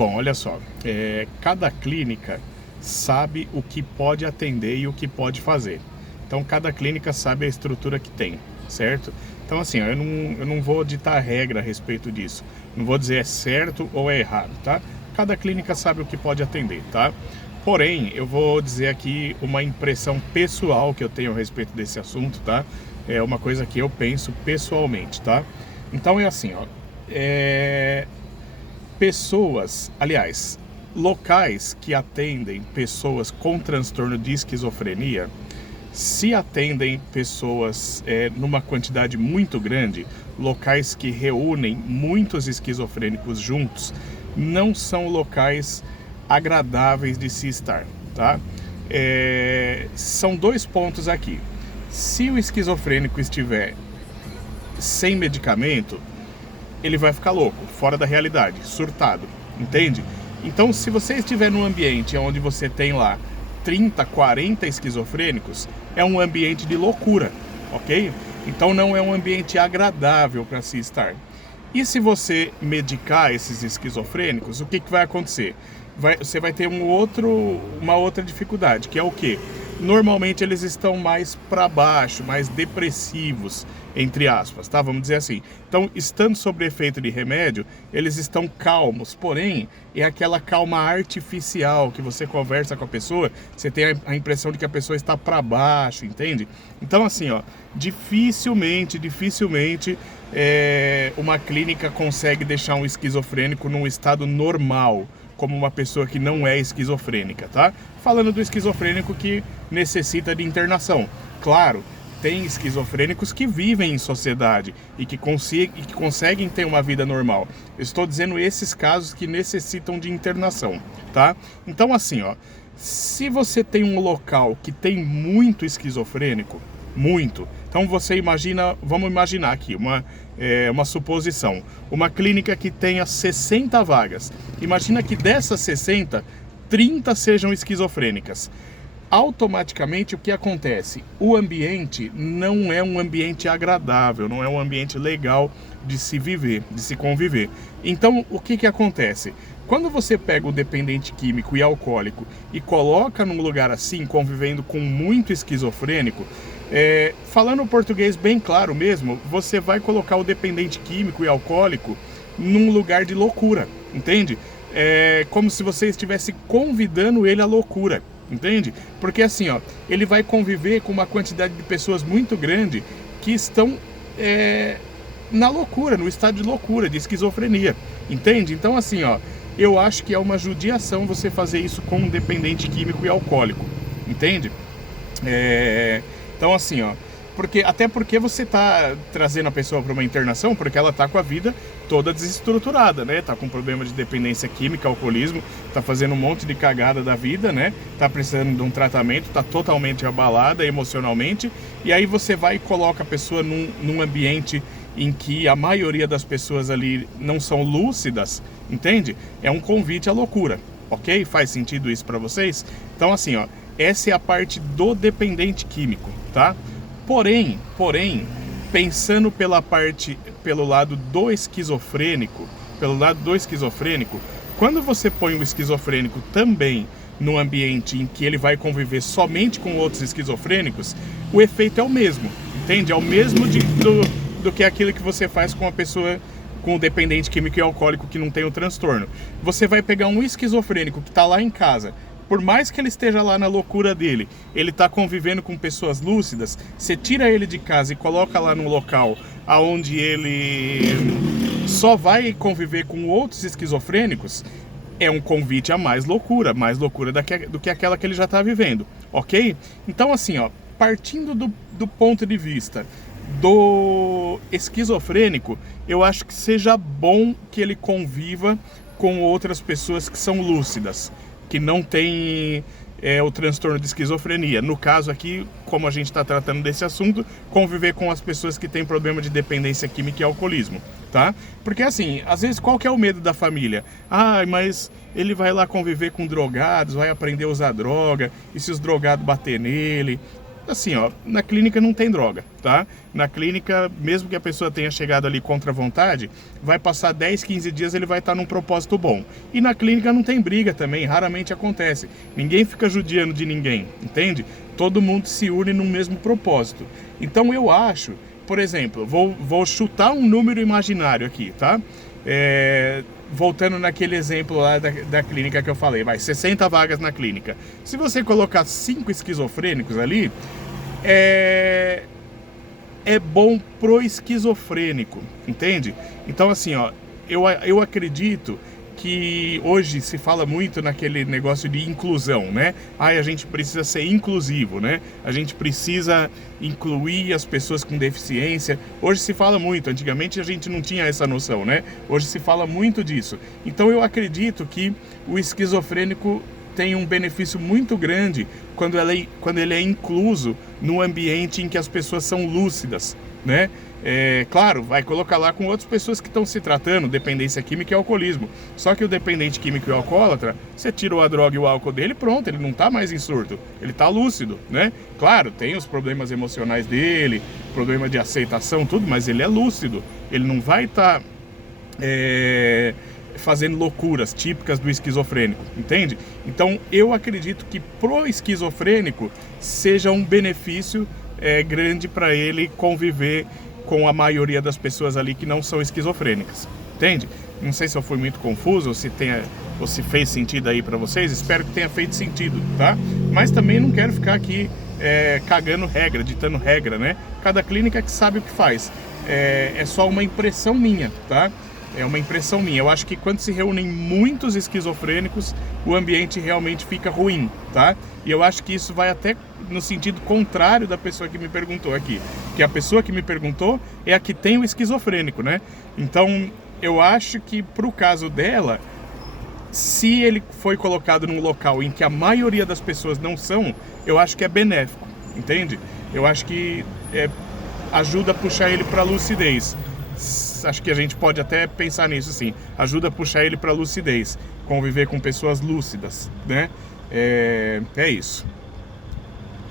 Bom, olha só, cada clínica sabe o que pode atender e o que pode fazer. Então, cada clínica sabe a estrutura que tem, certo? Então, assim, ó, eu não vou ditar regra a respeito disso. Não vou dizer é certo ou é errado, tá? Cada clínica sabe o que pode atender, tá? Porém, eu vou dizer aqui uma impressão pessoal que eu tenho a respeito desse assunto, tá? É uma coisa que eu penso pessoalmente, tá? Então, é assim, ó. Pessoas, aliás, locais que atendem pessoas com transtorno de esquizofrenia, se atendem pessoas numa quantidade muito grande, locais que reúnem muitos esquizofrênicos juntos, não são locais agradáveis de se estar, tá? São dois pontos aqui. Se o esquizofrênico estiver sem medicamento, ele vai ficar louco, fora da realidade, surtado, entende? Então, se você estiver num ambiente onde você tem lá 30, 40 esquizofrênicos, é um ambiente de loucura, ok? Então não é um ambiente agradável para se estar. E se você medicar esses esquizofrênicos, o que vai acontecer? Você vai ter uma outra dificuldade, que é o quê? Normalmente eles estão mais para baixo, mais depressivos, entre aspas, tá? Vamos dizer assim. Então, estando sob efeito de remédio, eles estão calmos, porém, é aquela calma artificial que você conversa com a pessoa, você tem a impressão de que a pessoa está para baixo, entende? Então, assim, ó, dificilmente uma clínica consegue deixar um esquizofrênico num estado normal, como uma pessoa que não é esquizofrênica, tá? Falando do esquizofrênico que necessita de internação. Claro, tem esquizofrênicos que vivem em sociedade e que conseguem ter uma vida normal. Eu estou dizendo esses casos que necessitam de internação, tá? Então, assim, ó, se você tem um local que tem muito esquizofrênico, muito. Então você imagina, vamos imaginar aqui, uma suposição. Uma clínica que tenha 60 vagas. Imagina que dessas 60, 30 sejam esquizofrênicas. Automaticamente o que acontece? O ambiente não é um ambiente agradável, não é um ambiente legal de se viver, de se conviver. Então o que acontece? Quando você pega o dependente químico e alcoólico e coloca num lugar assim, convivendo com muito esquizofrênico, falando português bem claro mesmo, você vai colocar o dependente químico e alcoólico num lugar de loucura, entende? É como se você estivesse convidando ele à loucura, entende? Porque assim, ó, ele vai conviver com uma quantidade de pessoas muito grande que estão na loucura, no estado de loucura, de esquizofrenia, entende? Então assim, ó, eu acho que é uma judiação você fazer isso com um dependente químico e alcoólico, entende? Então assim, ó, até porque você tá trazendo a pessoa para uma internação porque ela tá com a vida toda desestruturada, né? Tá com problema de dependência química, alcoolismo, tá fazendo um monte de cagada da vida, né? Tá precisando de um tratamento, tá totalmente abalada emocionalmente, e aí você vai e coloca a pessoa num ambiente em que a maioria das pessoas ali não são lúcidas, entende? É um convite à loucura, ok? Faz sentido isso para vocês? Então assim, ó, essa é a parte do dependente químico, tá? Porém, pensando pelo lado do esquizofrênico, quando você põe o esquizofrênico também num ambiente em que ele vai conviver somente com outros esquizofrênicos, o efeito é o mesmo, entende? É o mesmo do que aquilo que você faz com a pessoa com o dependente químico e alcoólico que não tem o transtorno. Você vai pegar um esquizofrênico que está lá em casa, por mais que ele esteja lá na loucura dele, ele está convivendo com pessoas lúcidas, você tira ele de casa e coloca lá num local onde ele só vai conviver com outros esquizofrênicos, é um convite a mais loucura do que aquela que ele já está vivendo, ok? Então assim, ó, partindo do ponto de vista do esquizofrênico, eu acho que seja bom que ele conviva com outras pessoas que são lúcidas, que não tem o transtorno de esquizofrenia. No caso aqui, como a gente está tratando desse assunto, conviver com as pessoas que têm problema de dependência química e alcoolismo, tá? Porque assim, às vezes qual que é o medo da família? Ah, mas ele vai lá conviver com drogados, vai aprender a usar droga, e se os drogados bater nele? assim, ó, na clínica não tem droga, tá? Na clínica, mesmo que a pessoa tenha chegado ali contra a vontade, vai passar 10, 15 dias, ele vai estar num propósito bom. E na clínica não tem briga também, raramente acontece. Ninguém fica judiando de ninguém, entende? Todo mundo se une no mesmo propósito. Então eu acho, por exemplo, vou chutar um número imaginário aqui, tá? Voltando naquele exemplo lá da clínica que eu falei, 60 vagas na clínica. Se você colocar 5 esquizofrênicos ali, é bom pro esquizofrênico, entende? Então assim, ó, eu acredito que hoje se fala muito naquele negócio de inclusão, né? A gente precisa ser inclusivo, né? A gente precisa incluir as pessoas com deficiência. Hoje se fala muito, antigamente a gente não tinha essa noção, né? Hoje se fala muito disso. Então eu acredito que o esquizofrênico tem um benefício muito grande quando ele é incluso no ambiente em que as pessoas são lúcidas, né? Claro, vai colocar lá com outras pessoas que estão se tratando, dependência química e alcoolismo. Só que o dependente químico e o alcoólatra, você tirou a droga e o álcool dele, pronto, ele não está mais em surto, ele está lúcido, né? Claro, tem os problemas emocionais dele, problema de aceitação, tudo, mas ele é lúcido, ele não vai estar fazendo loucuras típicas do esquizofrênico, entende? Então eu acredito que pro esquizofrênico seja um benefício grande para ele conviver com a maioria das pessoas ali que não são esquizofrênicas, entende? Não sei se eu fui muito confuso, ou se fez sentido aí para vocês, espero que tenha feito sentido, tá? Mas também não quero ficar aqui cagando regra, ditando regra, né? Cada clínica que sabe o que faz. É só uma impressão minha, tá? É uma impressão minha. Eu acho que quando se reúnem muitos esquizofrênicos, o ambiente realmente fica ruim, tá? E eu acho que isso vai até no sentido contrário da pessoa que me perguntou aqui. Que a pessoa que me perguntou é a que tem o esquizofrênico, né? Então, eu acho que pro caso dela, se ele foi colocado num local em que a maioria das pessoas não são, eu acho que é benéfico, entende? Eu acho que ajuda a puxar ele pra lucidez. Acho que a gente pode até pensar nisso, sim. Ajuda a puxar ele para lucidez, conviver com pessoas lúcidas, né? É isso.